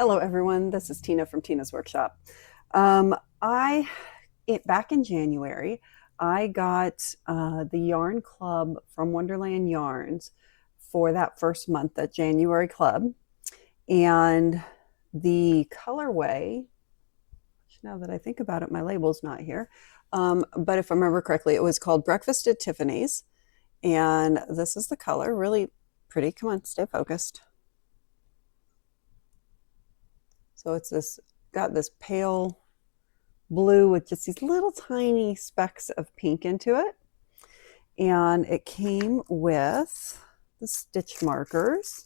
Hello, everyone. This is Tina from Tina's Workshop. Back in January, I got the yarn club from Wonderland Yarns for that first month, that January club. And the colorway, now that I think about it, my label's not here. But if I remember correctly, it was called Breakfast at Tiffany's. And this is the color, really pretty. Come on, stay focused. So it's got this pale blue with just these little tiny specks of pink into it. And it came with the stitch markers.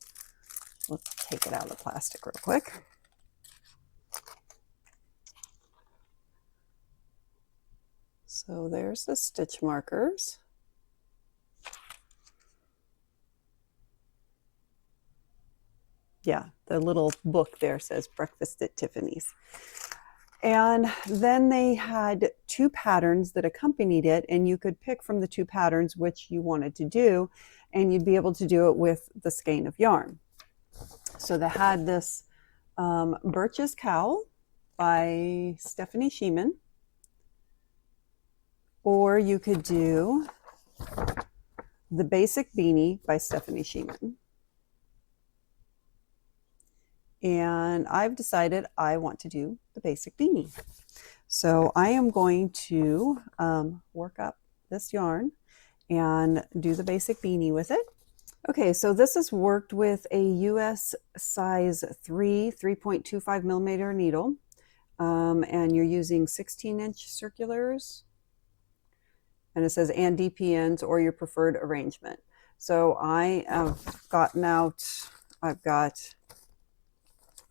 Let's take it out of the plastic real quick. So there's the stitch markers. Yeah, the little book there says Breakfast at Tiffany's. And then they had two patterns that accompanied it, and you could pick from the two patterns which you wanted to do, and you'd be able to do it with the skein of yarn. So they had this Birch's Cowl by Stephanie Sheeman, or you could do the Basic Beanie by Stephanie Sheeman. And I've decided I want to do the Basic Beanie. So I am going to work up this yarn and do the Basic Beanie with it. Okay, so this is worked with a US size 3.25 millimeter needle, and you're using 16-inch circulars, and it says and DPNs or your preferred arrangement. So I have gotten out, I've got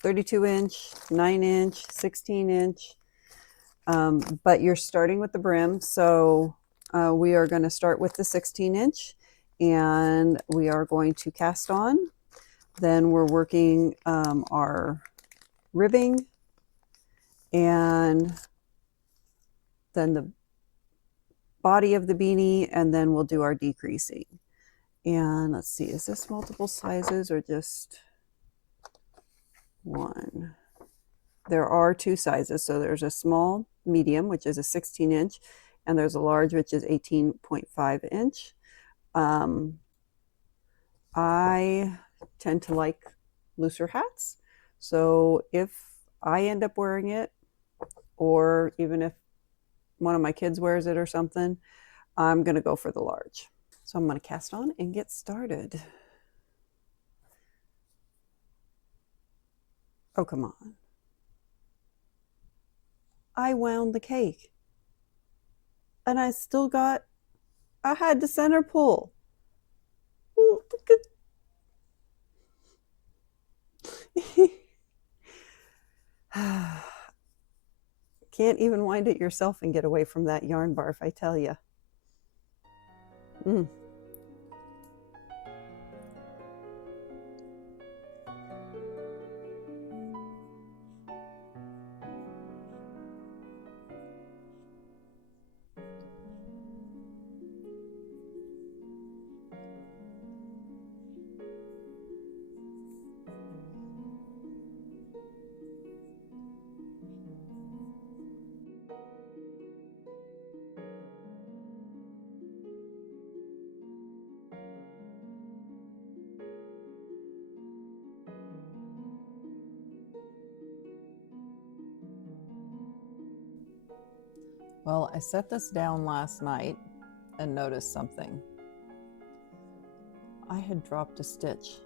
32-inch, 9-inch, 16-inch, but you're starting with the brim. So we are going to start with the 16-inch, and we are going to cast on. Then we're working our ribbing, and then the body of the beanie, and then we'll do our decreasing. And let's see, is this multiple sizes or just one? There are two sizes. So there's a small medium, which is a 16-inch, and there's a large, which is 18.5 inch. I tend to like looser hats. So if I end up wearing it, or even if one of my kids wears it or something, I'm going to go for the large. So I'm going to cast on and get started. Oh, come on. I wound the cake. And I still I had the center pull. Ooh, look at... Can't even wind it yourself and get away from that yarn barf, I tell you. Well, I set this down last night and noticed something. I had dropped a stitch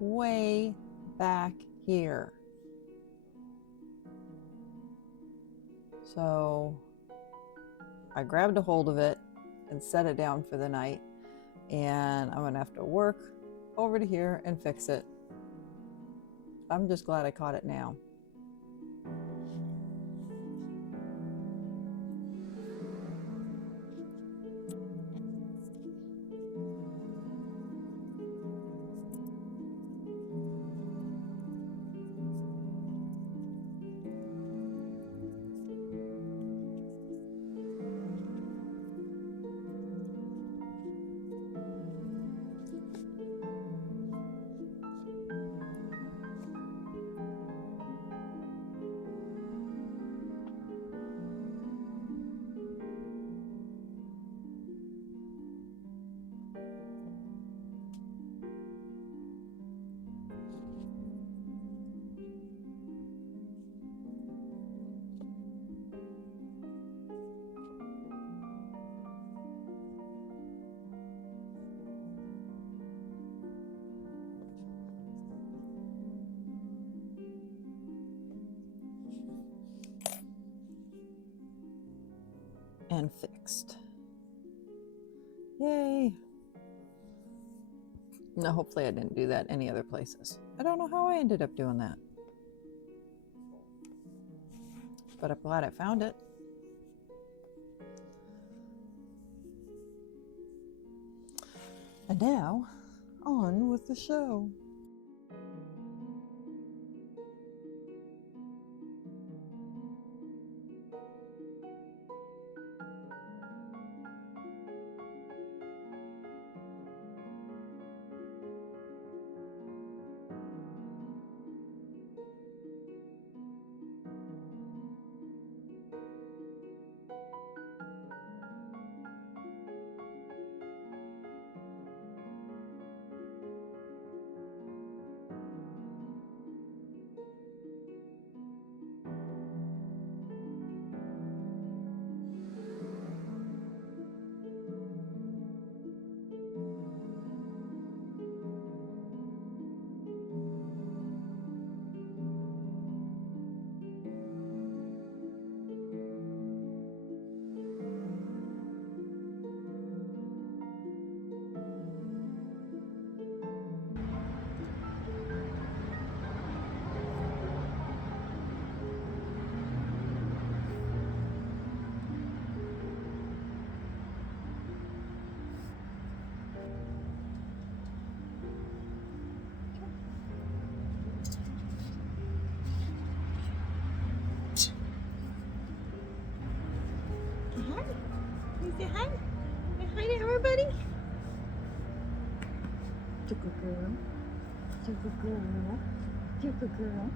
way back here. So I grabbed a hold of it and set it down for the night, and I'm gonna have to work over to here and fix it. I'm just glad I caught it now. and fixed. Yay. Now, hopefully I didn't do that any other places. I don't know how I ended up doing that, but I'm glad I found it. And now, on with the show. Hi. You say hi? Say hi to everybody. You're a good girl. You're a good girl. You're a good girl.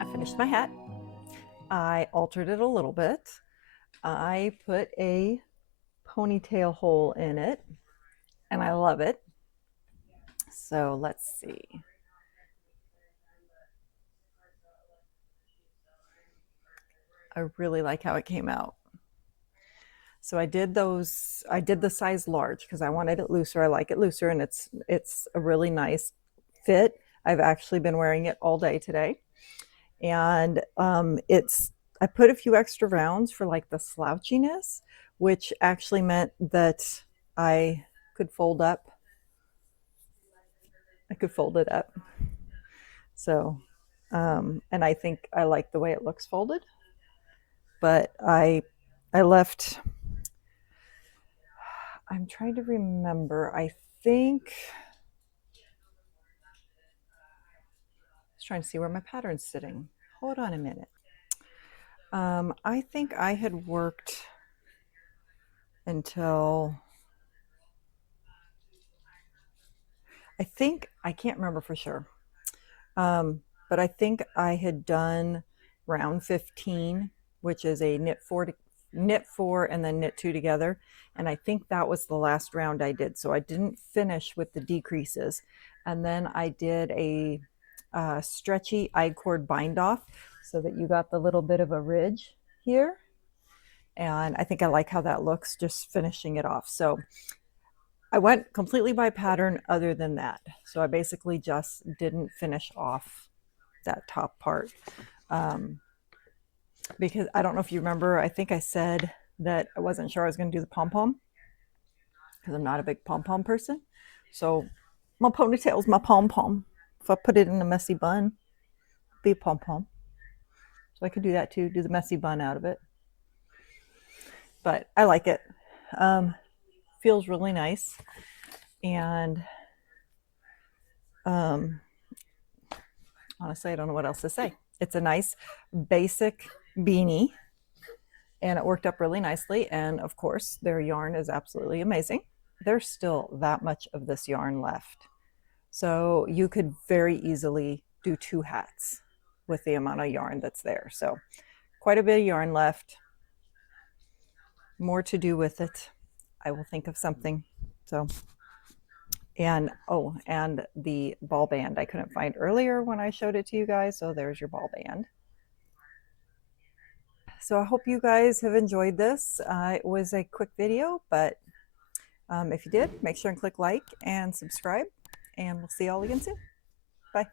I finished my hat. I altered it a little bit. I put a ponytail hole in it, and I love it. So let's see. I really like how it came out. So I did the size large because I wanted it looser. I like it looser, and it's a really nice fit. I've actually been wearing it all day today. And I put a few extra rounds for like the slouchiness, which actually meant that I could fold up. I could fold it up. So, and I think I like the way it looks folded. But I left. I'm trying to remember. I think I was trying to see where my pattern's sitting. Hold on a minute. I think I had worked until I can't remember for sure. But I think I had done round 15, which is a knit four and then knit two together. And I think that was the last round I did. So I didn't finish with the decreases. And then I did a stretchy I-cord bind off so that you got the little bit of a ridge here. And I think I like how that looks, just finishing it off. So I went completely by pattern other than that. So I basically just didn't finish off that top part. Because I don't know if you remember, I think I said that I wasn't sure I was going to do the pom-pom because I'm not a big pom-pom person. So my ponytail's my pom-pom. If I put it in a messy bun, it'd be a pom-pom. So I could do that too, do the messy bun out of it. But I like it. Feels really nice. And honestly, I don't know what else to say. It's a nice basic beanie and it worked up really nicely. And of course, their yarn is absolutely amazing. There's still that much of this yarn left. So you could very easily do 2 hats with the amount of yarn that's there. So quite a bit of yarn left, more to do with it. I will think of something. So, and oh, and the ball band I couldn't find earlier when I showed it to you guys. So there's your ball band. So I hope you guys have enjoyed this. It was a quick video, but if you did, make sure and click like and subscribe, and we'll see you all again soon. Bye.